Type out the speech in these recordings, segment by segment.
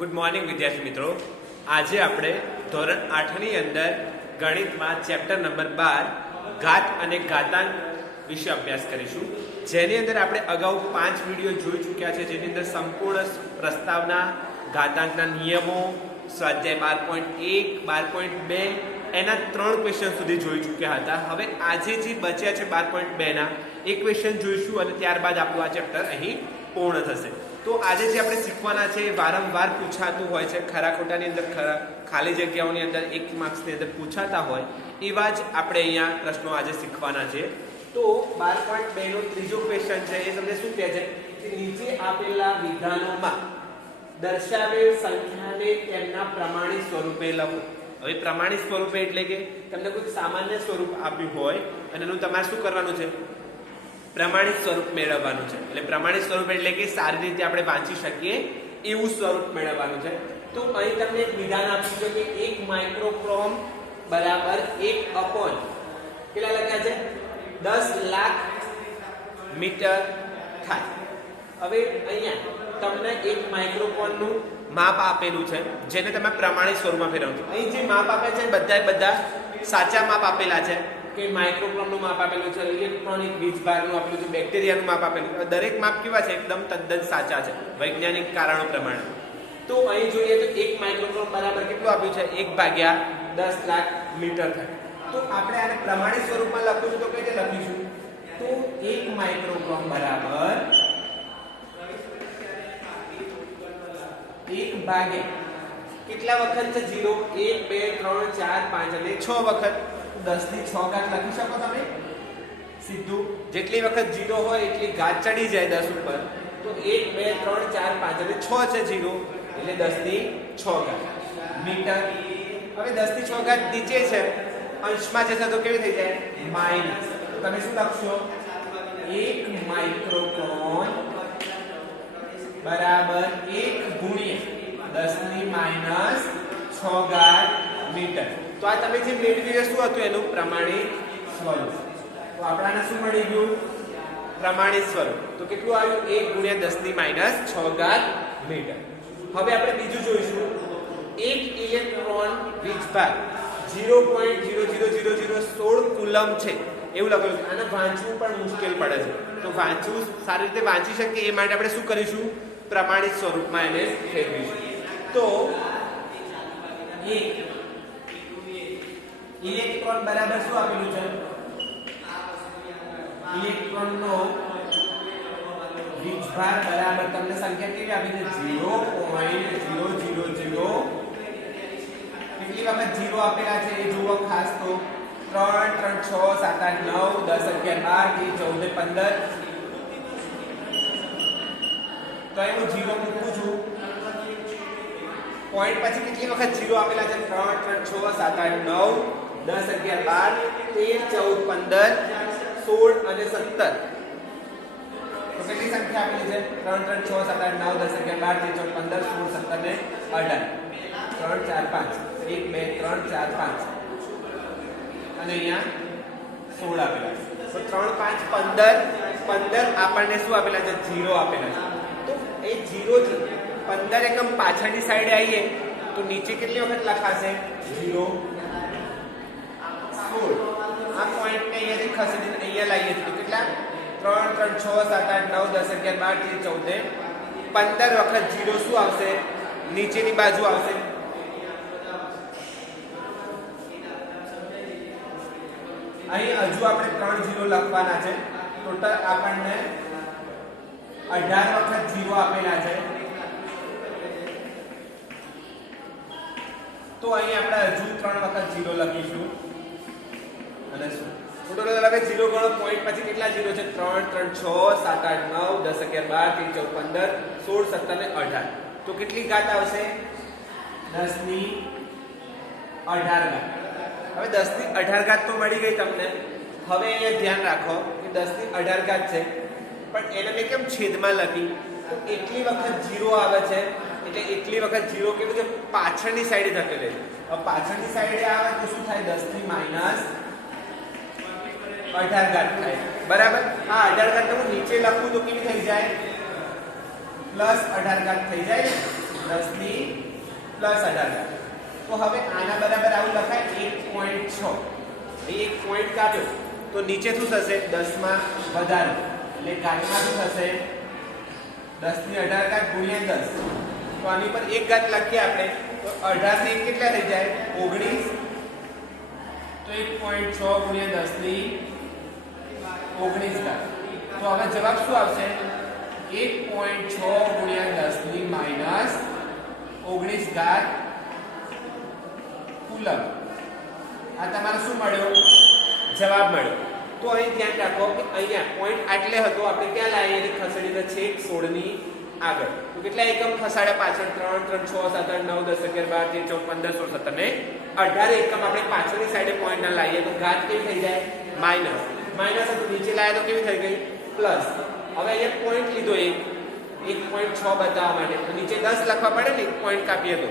Good morning વિદ્યાર્થી મિત્રો. આજે આપણે ધોરણ 8 ની અંદર ગણિતમાં ચેપ્ટર નંબર 12 ઘાત અને ઘાતાંક વિશે અભ્યાસ કરીશું, જેની અંદર આપણે અગાઉ 5 વિડીયો જોઈ ચૂક્યા છે, જેની અંદર સંપૂર્ણ પ્રસ્તાવના, ઘાતાંકના નિયમો, સ્વાધ્યાય 12.1, 12.2 એના 3 ક્વેશ્ચન સુધી જોઈ ચૂક્યા હતા. હવે આજે જે બચ્યા છે 12.2 ના એક ક્વેશ્ચન જોઈશું અને ત્યારબાદ આપણું આ ચેપ્ટર અહીં પૂર્ણ થશે. તો આજે જે આપણે શીખવાના છે વારંવાર પૂછાતું હોય છે, ખરા ખોટાની અંદર ખાલી જગ્યાઓની અંદર 1 માર્ક્સની અંદર પૂછાતા હોય એવા જ આપણે અહીંયા પ્રશ્નો આજે શીખવાના છે. તો 12.2 નો ત્રીજો ક્વેશ્ચન છે, એ તમને શું કહે છે કે નીચે આપેલા વિધાનોમાં દર્શાવેલ સંખ્યાને તેમના પ્રમાણિત સ્વરૂપે લખો. હવે પ્રમાણિત સ્વરૂપે એટલે કે તમને કોઈ સામાન્ય સ્વરૂપ આપ્યું હોય અને એનું તમારે શું કરવાનું છે, પ્રમાણિત સ્વરૂપ મેળવવાનું છે. એટલે પ્રમાણિત સ્વરૂપ એટલે કે સારી રીતે આપણે વાંચી શકીએ એવું સ્વરૂપ મેળવવાનું છે. તો અહીં તમને એક વિધાન આપ્યું છે કે 1 માઇક્રોક્રોમ બરાબર 1 અપોન કેટલા લખ્યા છે 10 લાખ મીટર થાય. હવે અહીંયા તમને 1 માઇક્રોક્રોમ નું માપ આપેલું છે, જેને તમે પ્રમાણિત સ્વરૂપમાં ફેરવજો. અહીં જે માપ આપે છે બધા સાચા માપ આપેલા છે કે માઇક્રોક્રોમ નું માપ આપેલું છે, ઇલેક્ટ્રોનિક વીજભારનું આપેલું છે, બેક્ટેરિયાનું માપ આપેલું છે. દરેક માપ કેવા છે, એકદમ તદ્દન સાચા છે વૈજ્ઞાનિક કારણો પ્રમાણે. તો અહીં જોઈએ તો 1 માઇક્રોક્રોમ બરાબર કેટલું આપ્યું છે 1/10 લાખ મીટર થાય. તો આપણે આને પ્રમાણિત સ્વરૂપમાં લખીશું તો કઈ રીતે લખીશું, તો 1 માઇક્રોક્રોમ બરાબર 1 ભાગ્યા કેટલા વખત છે 0, 1 2 3 4 5 અને 6 વખત 10 ની 6 ઘાત લખી શકો તમે સીધું. જેટલી વખત 0 હોય એટલી ઘાત ચડી જાય 10 ઉપર. તો 1 2 3 4 5 અને 6 છે 0 એટલે 10 ની 6 ઘાત મીટર. હવે 10 ની 6 ઘાત નીચે છે, અંશમાં જશે તો કેવી થઈ જાય માઈનસ. તમે શું લખશો 1 માઇક્રોક્રોન બરાબર 1 ગુણ્યા 10 ની માઈનસ 6 ઘાત મીટર. તો આ તમે જે મેળવ્યું શું હતું એનું પ્રમાણિત સ્વરૂપ. તો આપણાને શું મળી ગયું પ્રમાણિત સ્વરૂપ. તો કેટલું આવ્યું 1 ગુણ્યા 10 ની માઈનસ 6 ઘાત મીટર. હવે આપણે બીજું જોઈશું, એક ઇલેક્ટ્રોન વીજભાર 0.000016 કુલમ છે એવું લખેલું છે. આને વાંચવું પણ મુશ્કેલ પડે છે. તો વાંચવું સારી રીતે વાંચી શકીએ એ માટે આપણે શું કરીશું, પ્રમાણિત સ્વરૂપમાં એને ફેરવીશું. તો એક ઇલેક્ટ્રોન બરાબર શું આપેલું છે, ઇલેક્ટ્રોન નો વીજભાર બરાબર તમને સંખ્યા કેવી આપી છે 0.000 કેટલી વખત 0 આપેલા છે એ જુઓ ખાસ. તો 3 3 6 7 8 9 10 11 12 13 14 15. તો હું 0 મૂકું છું. પોઈન્ટ પછી કેટલી વખત 0 આપેલા છે 3 3 6 7 8 9 10 11 12 13 14 15 16 અને 17. તો કેટલી સંખ્યા આપેલી છે 3 3 6 7 8 9 10 11 12 13 14 15 16 17 ને 18 3 4 5 1 2 3 4 5 અને અહીંયા 16 આપેલા છે. તો 3 5 15 આપણને શું આપેલા છે 0 આપેલા છે. તો એ 0 થી 15 એકમ પાછળની સાઈડે આવીએ તો નીચે કેટલી વખત લખાશે 0 16. આ પોઈન્ટને અહીંયાથી ખસેડીને અહીંયા લાવીએ તો કેટલા 3 3 6 7 8 9 10 11 12 13 14 15 વખત 0 શું આવશે નીચેની બાજુ આવશે. અહીં હજુ આપણે 3 0 લખવાના છે. ટોટલ આપણને 18 વખત 0 આપેલા છે. તો અહીં આપણે હજુ 3 વખત 0 લખીશું અને શું ટોટલ હવે 0 ગણો પોઈન્ટ પછી કેટલા 0 છે 3 3 6 7 8 9 10 11 12 13 14 15 16 17 ને 18. તો કેટલી ઘાત આવશે 10 ની 18 ઘાત. હવે 10 ની 18 ઘાત તો મળી ગઈ તમને. હવે અહીંયા ધ્યાન રાખો કે 10 ની 18 ઘાત છે, પણ એને મેં કેમ છેદમાં લખી, તો એટલી વખત 0 આવે છે એટલે એટલી વખત 0 કેટલું છે પાછળની સાઈડે ધકેલે છે. હવે પાછળની સાઈડે આવે તો શું થાય 10 ની માઈનસ 18 ઘાત થાય બરાબર. આ 18 ઘાત હું નીચે લખું તો કેવી થઈ જાય +18 ઘાત થઈ જાય. 10 પ્લસ 18 તો હવે આના બરાબર આવું લખાય 1.6 અહીં 1 પોઈન્ટ કાપ્યો તો નીચે શું થશે 10 માં વધારો એટલે ઘાતમાં શું થશે 10 ની 18 ઘાત ગુણ્યા 10 તો આની પર એક ઘાત લખીએ આપણે તો 18 થી કેટલા થઈ જાય 19 તો 1.6 ગુણ્યા 10 ની 19 ઘાત તો હવે જવાબ શું આવશે 1.6 ગુણ્યા 10 ની માઈનસ 19 ઘાત કુલમ આ તમારે શું મળ્યો જવાબ મળ્યો તો અહીં ધ્યાન રાખો કે અહીંયા પોઈન્ટ આટલે હતો આપણે ક્યાં લાવીએ ખસેડીને છેક 16 ની આગળ તો કેટલા એકમ ખસાડ્યા પાછળ 3 3 6 7 8 9 10 11 12 13 14 15 16 17 ને 18 એકમ આપણે પાછળની સાઈડે પોઈન્ટ ના લાવીએ તો ઘાત કેવી થઈ જાય માઈનસ માઈનસ તો નીચે લાવ્યા તો કેવી થઈ ગઈ પ્લસ હવે અહીંયા પોઈન્ટ લીધો 1.6 બતાવવા માટે તો નીચે 10 લખવા પડે ને 1 પોઈન્ટ કાપીએ તો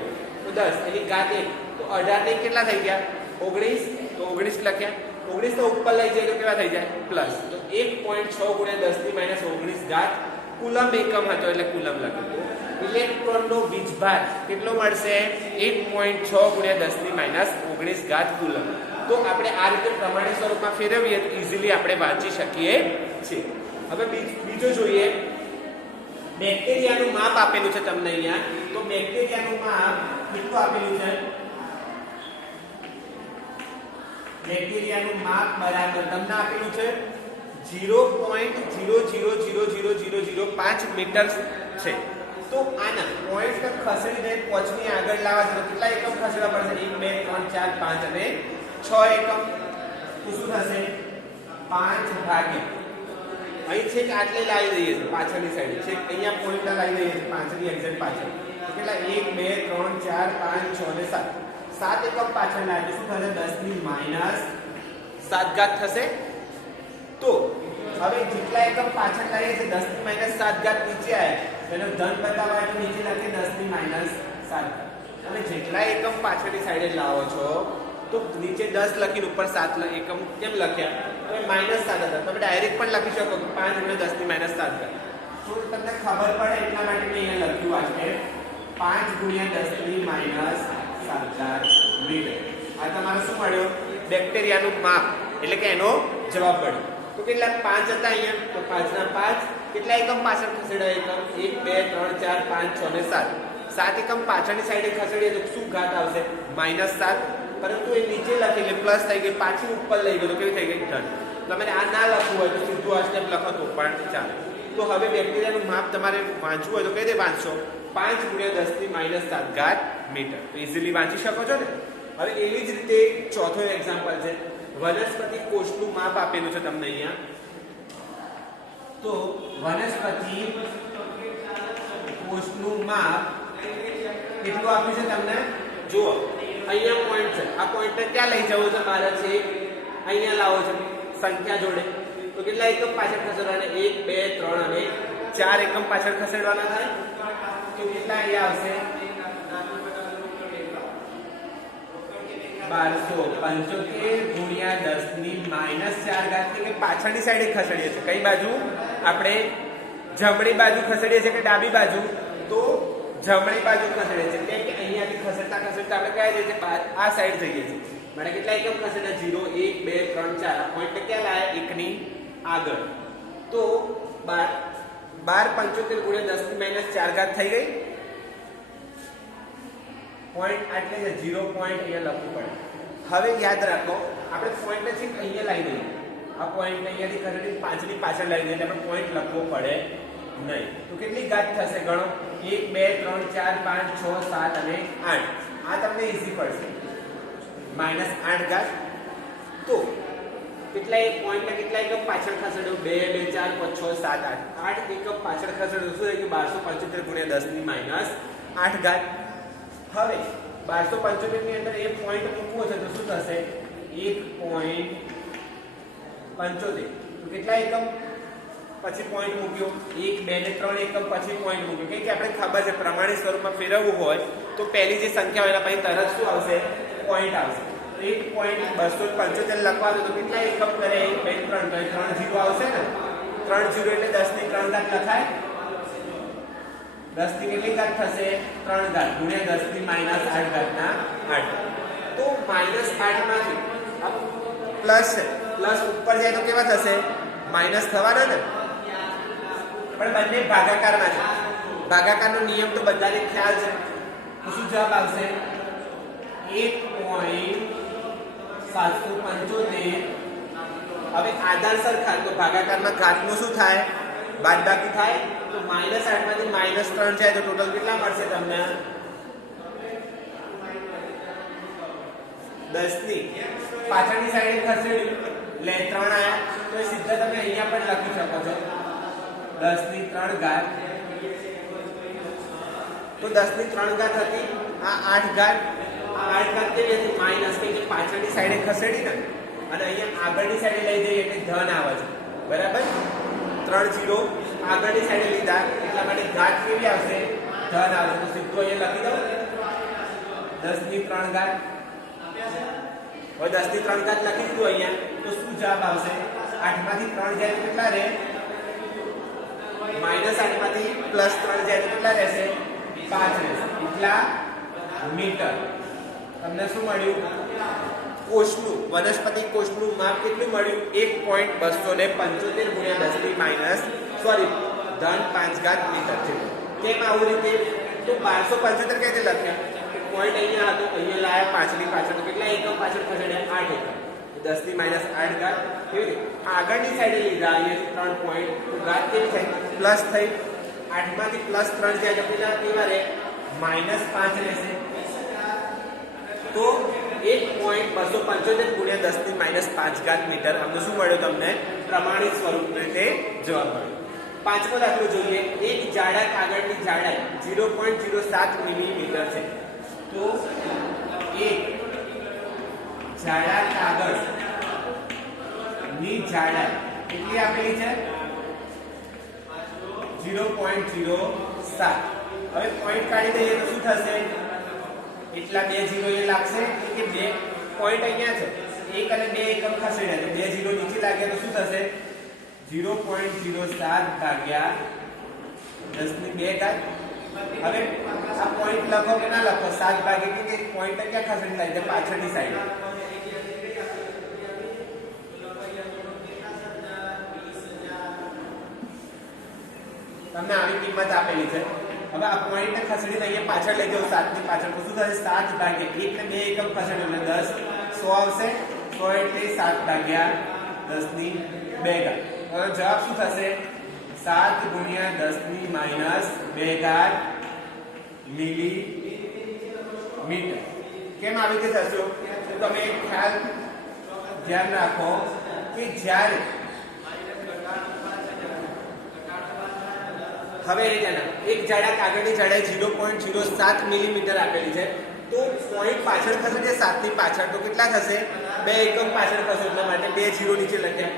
10 એની ઘાત 1 તો 18 ને કેટલા થઈ ગયા 19 તો 19 લખ્યા 19 તો ઉપર લઈ જાય તો કેવા થઈ જાય પ્લસ તો 1.6 ગુણ્યા 10 ની માઈનસ 19 ઘાત કુલમ એકમ હતો એટલે કુલમ લખ્યું ઇલેક્ટ્રોનનો વીજભાર કેટલો મળશે 1.6 ગુણ્યા 10 ની માઈનસ 19 ઘાત કુલમ તો આપણે આ રીતે પ્રમાણિત સ્વરૂપમાં ફેરવીએ તો ઈઝીલી આપણે વાંચી શકીએ છીએ હવે બીજો જોઈએ બેક્ટેરિયાનું માપ આપેલું છે તમને અહીંયા તો બેક્ટેરિયાનું માપ કેટલું આપેલું છે બેક્ટેરિયાનું માપ બરાબર તમને આપેલું છે 0.0000005 મીટર છે તો આના પોઈન્ટ ખસેડીને પોચની આગળ લાવવા છે કેટલા એકમ ખસેડવા પડશે 1 2 3 4 5 અને 6 એકમ તો શું થશે 5 ભાગ્યા અહીં છેક આટલે લાવી દઈએ છીએ પાછળની સાઈડ છેક અહીંયા પોઈન્ટ લાવી દઈએ છીએ પાછળની એક્ઝેક્ટ પાછળ કેટલા 1 2 3 4 5 6 અને 7 7 એકમ પાછળ લાવીએ શું થશે 10 ની માઈનસ 7 ઘાત થશે તો હવે જેટલા એકમ પાછળ લાવીએ છીએ 10 ની માઈનસ 7 ઘાત નીચે આવ્યા એનો ધન બતાવવા તો નીચે લખીએ 10 ની માઈનસ 7 ઘાત અને જેટલા એકમ પાછળની સાઈડે લાવો છો તો નીચે 10 લખીને ઉપર 7 એકમ કેમ લખ્યા હવે માઈનસ 7 હતા તમે ડાયરેક્ટ પણ લખી શકો કે 5 ગુણ્યા 10 ની માઈનસ 7 ઘાત તો તમને ખબર પડે એટલા માટે મેં અહીંયા લખ્યું આ છે 5 ગુણ્યા 10 ની માઈનસ 7 ઘાત મીટર આ તમારે શું મળ્યો બેક્ટેરિયાનું માપ એટલે કે એનો જવાબ મળ્યો તો કેટલા 5 હતા અહીંયા તો 5 ના 5 કેટલા એકમ પાછળ ખસેડાય એકમ 1 2 3 4 5 6 અને 7 7 એકમ પાછળની સાઈડે ખસેડીએ તો શું ઘાત આવશે -7 પરંતુ એ નીચે લખી એટલે પ્લસ થઈ ગઈ પાછી ઉપર લઈ ગયો તો કેવી થઈ ગઈ ધન તમારે આ ના લખવું હોય તો સીધું આ સ્ટેપ લખો તો પણ ચાલે તો હવે બેક્ટેરિયાનું માપ તમારે વાંચવું હોય તો કઈ રીતે વાંચશો 5 ગુણ્યા 10 ની માઈનસ 7 ઘાત મીટર તો ઇઝીલી વાંચી શકો છો ને હવે એવી જ રીતે ચોથો એક્ઝામ્પલ છે વનસ્પતિ કોષનું માપ આપેલું છે તમને અહીંયા તો વનસ્પતિ કોષનું માપ કેટલું આપ્યું છે તમને જુઓ અહીંયા પોઈન્ટ છે આ પોઈન્ટને ક્યાં લઈ જવો છે મારે છે અહીંયા લાવો છે સંખ્યા જોડે તો કેટલા એકમ પાછળ ખસેડવાના 1 2 3 અને 4 એકમ પાછળ ખસેડવાના થાય તો કેટલા અહીંયા આવશે 1275 ગુણ્યા 10 ની માઈનસ 4 ઘાત કે પાછળની સાઈડે ખસેડીએ છીએ કઈ બાજુ આપણે જમણી બાજુ ખસેડીએ છીએ કે ડાબી બાજુ તો જમણી બાજુ ખસેડીએ છીએ કેમ કે અહીંયાથી ખસેડતા ખસેડતા આપણે કયા જઈએ છીએ આ સાઈડ જઈએ છીએ મને કેટલા એકમ ખસેડ્યા 0 1 2 3 4 આ પોઈન્ટ ક્યાં લાયા 1 ની આગળ તો 1275 ગુણ્યા 10 ની માઈનસ 4 ઘાત થઈ ગઈ પોઈન્ટ એટલે 0 પોઈન્ટ અહીંયા લખવું પડે હવે યાદ રાખો આપણે પોઈન્ટને છેક અહીંયા લાવી દઈએ આ પોઈન્ટને અહીંયાથી ખસેડીને 5 ની પાછળ લાવી દઈએ એટલે આપણે પોઈન્ટ લખવો પડે નહીં તો કેટલી ઘાત થશે ગણો 1 2 3 4 5 6 7 અને 8 આ તમને ઈઝી પડશે -8 ઘાત તો કેટલા એક પોઈન્ટને કેટલા એકમ પાછળ ખસેડો 2 2 4 5 6 7 8 8 એકમ પાછળ ખસેડો શું થઈ ગયું 1275 ગુણ્યા 10 ની માઈનસ 8 ઘાત હવે 1275 ની અંદર એક પોઈન્ટ મૂકવો છે તો શું થશે 1.75 તો કેટલા એકમ પછી પોઈન્ટ મૂક્યો 1 2 ને 3 એકમ પછી પોઈન્ટ મૂક્યો કે આપણે ખબર છે પ્રમાણિત સ્વરૂપમાં ફેરવવું હોય તો પહેલી જે સંખ્યા હોય એના પછી તરત શું આવશે પોઈન્ટ આવશે 1.275 લખવા દો તો કેટલા એકમ કરે 1 2 3 તો 3 0 આવશે ને 3 0 એટલે 10 ની 3 ઘાત લખાય 10 ની કેટલી ઘાત થશે 3 ઘાત ગુણ્યા 10 ની -8 ઘાતના 8 તો -8 માંથી આ પ્લસ છે પ્લસ ઉપર જાય તો કેવા થશે માઈનસ થવાના ને પણ બંને ભાગાકારમાં છે ભાગાકારનો નિયમ તો બધાને ખ્યાલ છે તો શું જવાબ આવશે 1.775 હવે આધાર સરખા તો ભાગાકારમાં ઘાતનું શું થાય બાદબાકી થાય તો -8 માંથી -3 જાય તો ટોટલ કેટલા મળશે તમને 10 ની પાછળની સાઈડે ખસેડ્યું લે 3 આયા તો સીધા તમે અહીંયા પણ લખી શકો છો 10 ની 3 ઘાત તો 10 ની 3 ઘાત હતી આ 8 ઘાત આ 8 ઘાત કેવી હતી માઈનસ કે પાછળની સાઈડે ખસેડી ને અને અહીંયા આગળની સાઈડે લઈ જઈએ એટલે ધન આવે છે બરાબર 3 0 આગળની સાઈડે લીધા એટલા માટે ઘાત કેવી આવશે ધન આવશે તો સીધું અહીંયા લખી દો 10 ની 3 ઘાત હવે 10 ની 3 ઘાત લખી દીધું અહીંયા તો શું જવાબ આવશે 8 માંથી 3 જાય તો કેટલા રહે -8 માંથી +3 જાય તો કેટલા રહેશે 5 રહેશે એટલા મીટર તમને શું મળ્યું કોષનું વનસ્પતિ કોષનું માપ કેટલું મળ્યું 1.275 ગુણ્યા 10 ની માઈનસ સોરી ધન 5 ઘાત મીટર છે કેમ આવું રીતે તો 1275 કેવી રીતે લખ્યા પોઈન્ટ અહીંયા હતો અહીંયા લાયા 5 ની પાછળ તો કેટલા એકમ પાછળ ખસેડ્યા 8 એકમ 10 ની -8 ઘાત કેવી રીતે આગળની સાઈડે લીધા અહીંયા 3 પોઈન્ટ તો ઘાત કેવી થાય પ્લસ થઈ 8 માંથી +3 જાય તો કેટલા કેવા રહે -5 રહેશે તો 1.275 ગુણ્યા 10 ની -5 ઘાત મીટર આમને શું મળ્યું તમને પ્રમાણિત સ્વરૂપ રીતે જવાબ મળ્યો પાંચમો દાખલો જોઈએ એક જાડા કાગળની જાડાઈ 0.07 મિલીમીટર છે તો એક જાડા કાગળ ની જાડાઈ કેટલી આપેલી છે 0.07 હવે પોઈન્ટ કાઢી દઈએ તો શું થશે એટલા 2 0 એ લાગશે કે 2 પોઈન્ટ અહીંયા છે 1 અને 2 એકમ ખસેડ્યા તો 2 0 નીચે લાગ્યા તો શું થશે 0.07 ભાગ્યા 10 ની 2 ઘાત હવે આ પોઈન્ટ લખો કે ના લખો 7 ભાગ્યા કે પોઈન્ટ ક્યાં ખસેડી છે પાછળની સાઈડ તમને આવી કિંમત આપેલી છે હવે આ પોઈન્ટ ને ખસેડીને અહીંયા પાછળ લઈ જાવ 7 ની પાછળ તો શું થશે 7 ભાગ્યા 1 ને 2 એકમ ખસેડ્યો એટલે 10 100 આવશે 100 એટલે 7 ભાગ્યા 10 ની 2 ઘાત હવે જવાબ શું થશે 7 ગુણ્યા 10 ની -2 ઘાત મિલીમીટર કેમ આવી રીતે થશે તમે એક ખ્યાલ ધ્યાન રાખો કે જ્યારે હવે એક જાડા કાગળની જાડાઈ 0.07 મિલીમીટર આપેલી છે તો પોઈન્ટ પાછળ થશે જે 7 ની પાછળ તો કેટલા થશે 2 એકમ પાછળ થશે એટલા માટે 2 0 નીચે લખ્યા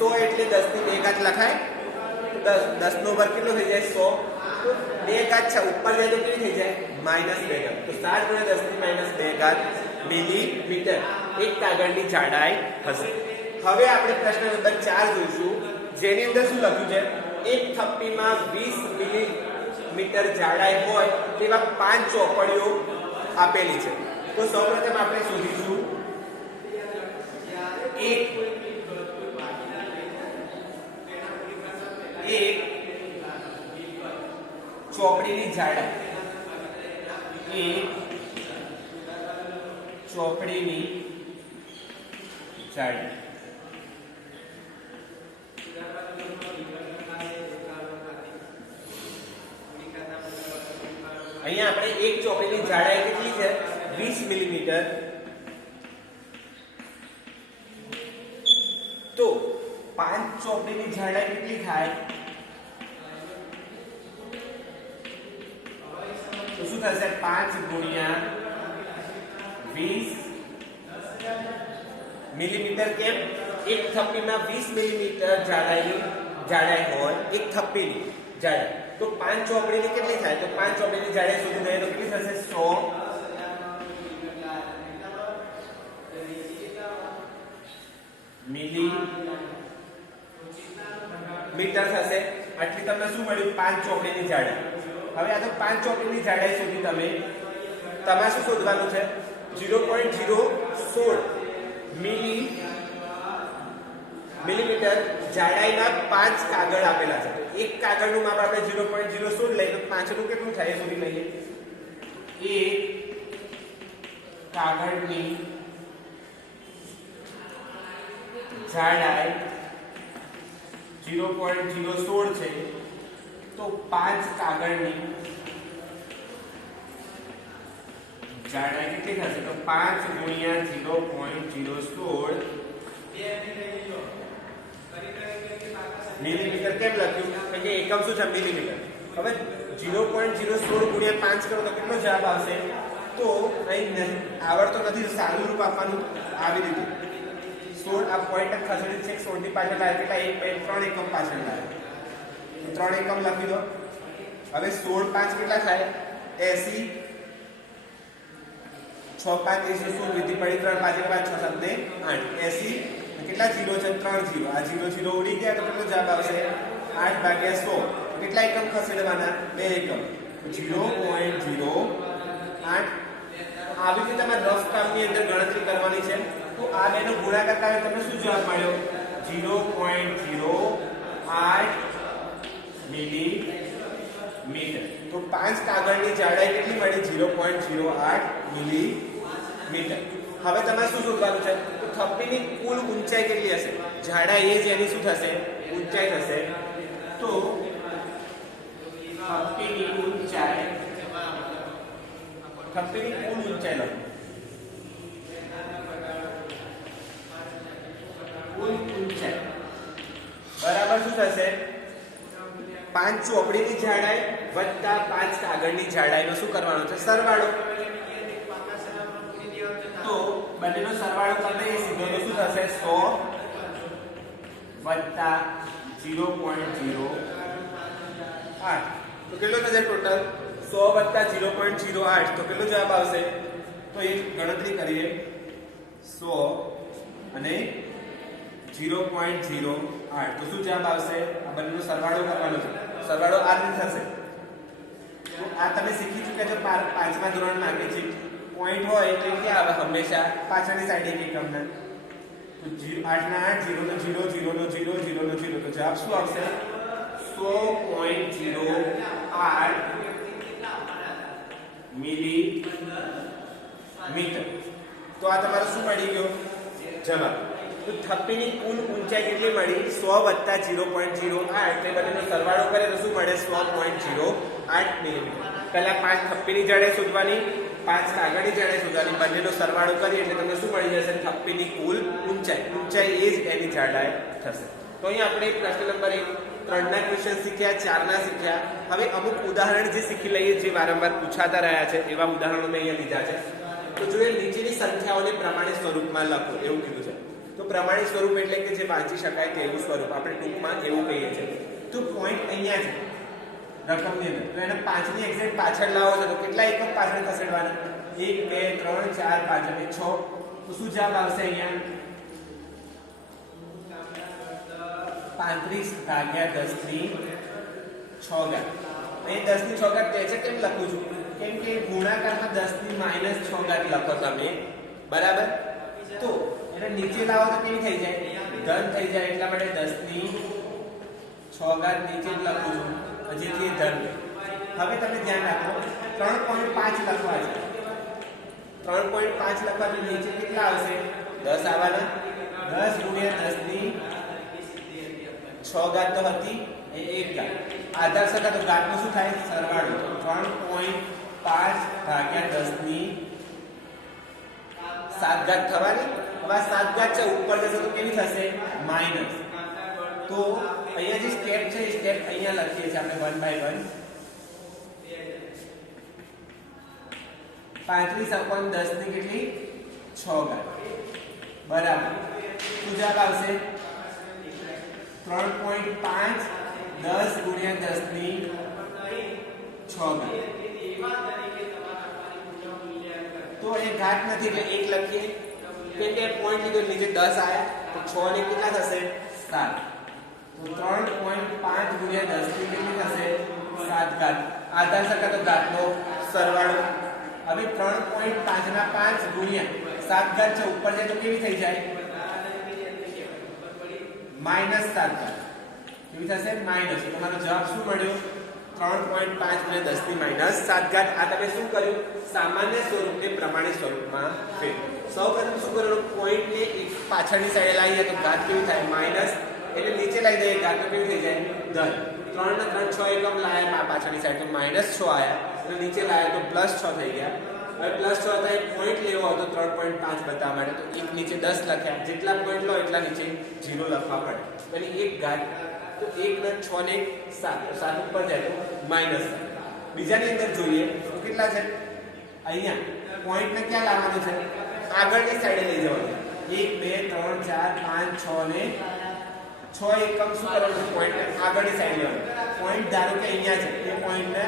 100 એટલે 10 ની 2 ઘાત લખાય 10 નો વર્ગ કેટલો થઈ જાય 100 તો 2 ઘાત છે ઉપર જાય તો કેટલી થઈ જાય -2 ઘાત તો 7 ગુણ્યા 10 ની -2 ઘાત મિલીમીટર એક કાગળની જાડાઈ હશે હવે આપણે પ્રશ્ન નંબર 4 જોઈશું જેની અંદર શું લખ્યું છે એક થપ્પીમાં 20 મિલીમીટર જાડાઈ હોય તેવા 5 ચોપડીઓ આપેલી છે તો સૌપ્રથમ આપણે શોધીશું એક ચોપડીની જાડાઈ ચોપડીની જાડાઈ અહીંયા આપણે એક ચોપડીની જાડાઈ કેટલી છે 20 મિલીમીટર તો 5 ચોપડીની જાડાઈ કેટલી થાય તો શું થશે 5 ગુણ્યા 20 મિલીમીટર કેમ એક થપ્પીમાં 20 મિલીમીટર જાડાઈ હોય એક થપ્પીની જાડાઈ તો 5 ચોપડીની કેટલી થાય તો 5 ચોપડીની જાડાઈ શોધી દઈએ તો કેટલી થશે 100 મિલીમીટર થશે આટલી તમને શું મળ્યું 5 ચોપડીની જાડાઈ હવે આ તો 5 ચોકડીની જાડાઈ સુધી તમારે શું શોધવાનું છે 0.016 મિલીમીટર જાડાઈના 5 કાગળ આપેલા છે. એક કાગળનું માપ આપણે 0.016 લઈએ તો 5 નું કેટલું થાય એ સુધી લઈએ. એક કાગળની જાડાઈ 0.016 છે તો 5 કાગળની જાડાઈ કેટલી થશે તો 5 ગુણ્યા 0.016 મિલીમીટર કેમ લખ્યું કારણ કે એકમ શું છે મિલીમીટર. હવે 0.016 ગુણ્યા 5 કરો તો કેટલો જવાબ આવશે તો અહીં આવડતો નથી સારું રૂપ આપવાનું આવી રીતે 16 આ પોઈન્ટ ખસેડી છે 16 ની પાછળ લાવે કેટલા 1 2 3 એકમ પાછળ લાવે 3 એકમ લખી દો. હવે 16 5 કેટલા થાય 80 6 5 16 વિધિ પડી 3 5 6 7 ને 8 80 કેટલા 0 છે 3 0 આ 0 0 ઉડી ગયા તો કેટલો જવાબ આવશે 8 ભાગ્યા 100 કેટલા એકમ ખસેડવાના 2 એકમ 0.08 આવી રીતે તમારે રફ કામની અંદર ગણતરી કરવાની છે. તો આ બેનો ગુણાકાર કરે તમને શું જવાબ મળ્યો 0.08 મિલીમીટર. તો 5 કાગળની જાડાઈ કેટલી મળી 0.08 મિલીમીટર. હવે તમારે શું શોધવાનું છે તો થપ્પીની કુલ ઊંચાઈ કેટલી હશે જાડાઈ એ જ એની શું થશે ઊંચાઈ થશે. તો થપ્પીની કુલ ઊંચાઈ લખો કુલ ઊંચાઈ બરાબર શું થશે 5 ચોકડીની જાડાઈ વત્તા 5 કાગળની જાડાઈનો શું કરવાનો છે સરવાળો. તો બંનેનો સરવાળો કરી દઈએ સીધો તો શું થશે 100 વત્તા 0.08 તો કેટલો થશે ટોટલ 100 વત્તા 0.08 તો કેટલો જવાબ આવશે તો એ ગણતરી કરીએ 100 અને 0.08 તો શું જવાબ આવશે આ બંનેનો સરવાળો કરવાનો છે. સરવાળો આ રીતે થશે. તો આ તમે શીખી ચૂક્યા છો 5મા ધોરણમાં કે જે પોઈન્ટ હોય એટલે કે આવે હંમેશા પાછળની સાઈડ એક એકમના તો 8 ના 8 0 નો 0 0 નો 0 0 નો 0 તો જવાબ શું આવશે 100.08 મિલીમીટર. તો આ તમારો શું મળી ગયો જવાબ. તો થપ્પીની કુલ ઊંચાઈ કેટલી મળી 100 વત્તા 0.08 એટલે બંનેનો સરવાળો કરે તો શું મળે 100.08 મિલીમીટર. પહેલા 5 થપ્પીની જાડાઈ શોધવાની 5 કાગળની જાડાઈ શોધવાની બંનેનો સરવાળો કરી એટલે તમને શું મળી જશે થપ્પીની કુલ ઊંચાઈ એ જ એની જાડાઈ થશે. તો અહીં આપણે પ્રશ્ન નંબર 1 3 ના ક્વેશ્ચન શીખ્યા 4 ના શીખ્યા. હવે અમુક ઉદાહરણ જે શીખી લઈએ જે વારંવાર પૂછાતા રહ્યા છે એવા ઉદાહરણો મેં અહીંયા લીધા છે. તો જોઈએ નીચેની સંખ્યાઓને પ્રમાણિત સ્વરૂપમાં લખો એવું કીધું છે. તો પ્રમાણિત સ્વરૂપ એટલે કે જે વાંચી શકાય તેવું સ્વરૂપ આપણે ટૂંકમાં એવું કહીએ છીએ. તો પોઈન્ટ અહીંયા છે રકમની અંદર તો એને 5 ની એક્ઝેક્ટ પાછળ લાવો છો તો કેટલા એકમ પાછળ ખસેડવાના 1 2 3 4 5 અને 6 તો શું જવાબ આવશે અહીંયા 35 ભાગ્યા 10 ની 6 ઘાત. અહીં 10 ની 6 ઘાત છે કેમ લખું છું કેમ કે ગુણાકારમાં 10 ની -6 ઘાત લખો તમે બરાબર. તો એને નીચે લાવો તો કેવી થઈ જાય ધન થઈ જાય એટલા માટે 10 ની 6 ઘાત નીચે જ લખું છું જેથી ધન. હવે તમે ધ્યાન રાખો 3.5 લખવા છે 3.5 લખવા તો નીચે કેટલા આવશે 10 આવવાના 10 ગુણ્યા 10 ની 6 ઘાત તો હતી એ 1 ઘાત આધાર સકા તો ઘાતનો શું થાય સરવાળો 3.5 ભાગ્યા 10 ની 7 ઘાત થવાની. હવે 7 ઘાત છે ઉપર જશે તો કેવી થશે માઈનસ. તો અહીંયા જે સ્ટેપ છે એ સ્ટેપ અહીંયા લખીએ છીએ આપણે 1 બાય 1 35/10 ની કેટલી 6 ઘાત બરાબર. શું જવાબ આવશે 3.5 10 ગુણ્યા 10 ની 6 ઘાત. તો એ ઘાત નથી એટલે 1 લખીએ કેમ કે પોઈન્ટ લીધો નીચે 10 આયા તો 6 ને કેટલા થશે 7 તો 3.5 ગુણ્યા 10 ની કેટલી થશે 7 ઘાત. આધાર સરખા તો ઘાતનો સરવાળો. હવે 3.5 ના 5 ગુણ્યા 7 ઘાત છે ઉપર જાય તો કેવી થઈ જાય -7 ઘાત. કેવી થશે માઈનસ. તમારો જવાબ શું મળ્યો 3.5 ગુણ્યા 10 ની -7 ઘાત. આ તમે શું કર્યું સામાન્ય સ્વરૂપને પ્રમાણિત સ્વરૂપમાં ફેરવ્યું. સૌપ્રથમ શું કરવાનું પોઈન્ટ ને એક પાછળની સાઈડે લાવીએ તો ઘાત કેવી થાય માઈનસ, એટલે નીચે લાવી દઈએ ઘાત તો કેવી થઈ જાય 10. 3 ના 3 6 એકમ લાયા પાછળની સાઈડ તો -6 આયા, એટલે નીચે લાયા તો +6 થઈ ગયા. હવે +6 થાય પોઈન્ટ લેવો હોય તો 3.5 બતાવવા માટે તો એક નીચે 10 લખ્યા, જેટલા પોઈન્ટ લો એટલા નીચે 0 લખવા પડે. એટલે એક ઘાત તો 1 ને 6 ને 7 તો 7 ઉપર જાય તો -7. બીજાની અંદર જોઈએ તો કેટલા છે અહીંયા પોઈન્ટ ને ક્યાં લાવવાનું છે આગળની સાઈડે લઈ જવાનું. 1 2 3 4 5 6 ને 6 એકમ શું કરવાનું પોઈન્ટ ને આગળની સાઈડે લેવાનું. પોઈન્ટ ધારો કે અહીંયા છે એ પોઈન્ટ ને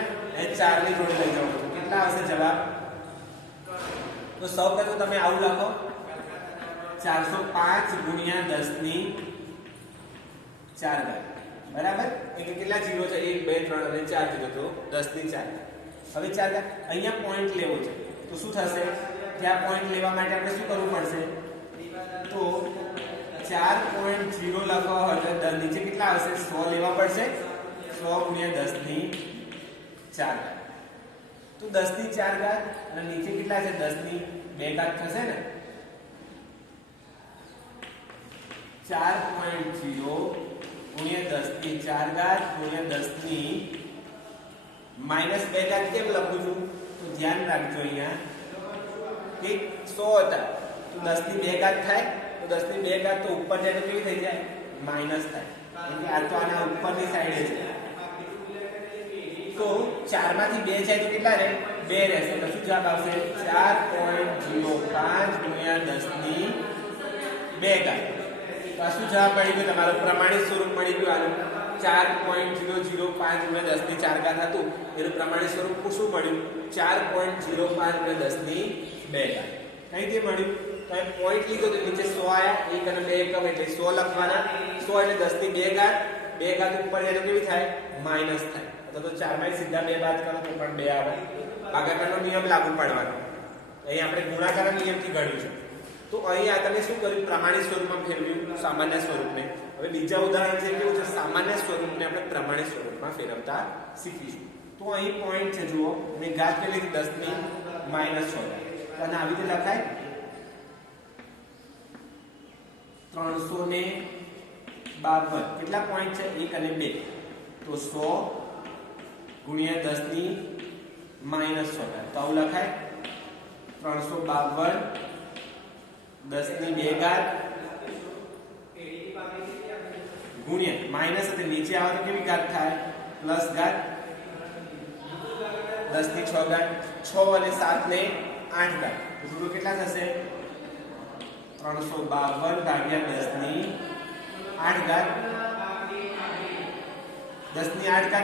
4 ની જોડે લઈ જવાનું. કેટલા આવશે જવાબ તો સૌપ્રથમ તમે આવું લખો 405 ગુણ્યા 10 ની 4 ઘાત બરાબર. એટલે કેટલા જીરો છે 1 2 3 અને 4 જીરો તો 10 ની 4. હવે 4 ઘાત અહીંયા પોઈન્ટ લેવો છે તો શું થશે ત્યાં પોઈન્ટ લેવા માટે આપણે શું કરવું પડશે તો 4.0 લખવા હોય તો નીચે કેટલા આવશે 100 લેવા પડશે. 100 ગુણ્યા 10 ની 4 ઘાત તો 10 ની 4 ઘાત અને નીચે કેટલા છે 10 ની 2 ઘાત થશે ને. 4.0 ગુણ્યા 10 ની 4 ઘાત ગુણ્યા 10 ની -2 ઘાત કેમ લખું છું તો ધ્યાન રાખજો અહીંયા કે 100 હતા તો 10 ની 2 ઘાત થાય તો 10 ની 2 ઘાત તો ઉપર જાય તો કેવી થઈ જાય માઈનસ થાય. એટલે આ તો આના ઉપરની સાઈડે છે તો 4 માંથી 2 જાય તો કેટલા રહે 2 રહેશે. તો શું જવાબ આવશે 4.05 ગુણ્યા 10 ની 2 ઘાત. તો આ શું જવાબ મળી ગયો તમારો પ્રમાણિત સ્વરૂપ મળી ગયું આનું 4.005 ગુણ્યા 10 ની 4 ઘાત હતું એનું પ્રમાણિત સ્વરૂપ શું મળ્યું 4.05 ગુણ્યા 10 ની 2 ઘાત. કઈથી મળ્યું તો એ પોઈન્ટ લીધો તો નીચે 100 આયા 1 અને 2 એકમ એટલે 100 લખવાના. 100 એટલે 10 ની 2 ઘાત 2 ઘાત ઉપર જાય તો કેવી થાય માઈનસ થાય. તો 4 માંથી સીધા 2 બાદ કરો તો પણ 2 આવે. ભાગાકારનો નિયમ લાગુ પાડવાનો. અહીં આપણે ગુણાકારના નિયમથી ગણ્યું છે. તો અહીંયા તમે શું કર્યું પ્રમાણિત સ્વરૂપમાં ફેરવ્યું સામાન્ય સ્વરૂપને. હવે બીજા ઉદાહરણ છે કેવું છે સામાન્ય સ્વરૂપને આપણે પ્રમાણિત સ્વરૂપમાં ફેરવતા શીખીશું. તો અહીં પોઈન્ટ છે જુઓ અને ઘાત કેટલી 10 ની -6 અને આવી રીતે લખાય 352. કેટલા પોઈન્ટ છે 1 અને 2 તો 100 ગુણ્યા 10 ની -6 તો આવું લખાય 352 10 ની 2 ઘાત ગુણ્યા માઈનસ એટલે નીચે આવે તો કેવી ઘાત થાય પ્લસ ઘાત 10 ની 6 ઘાત 6 અને 7 ને 8 ઘાત તો કેટલા થશે 352 ભાગ્યા 10 ની 8 ઘાત 10 ની 8 ઘાત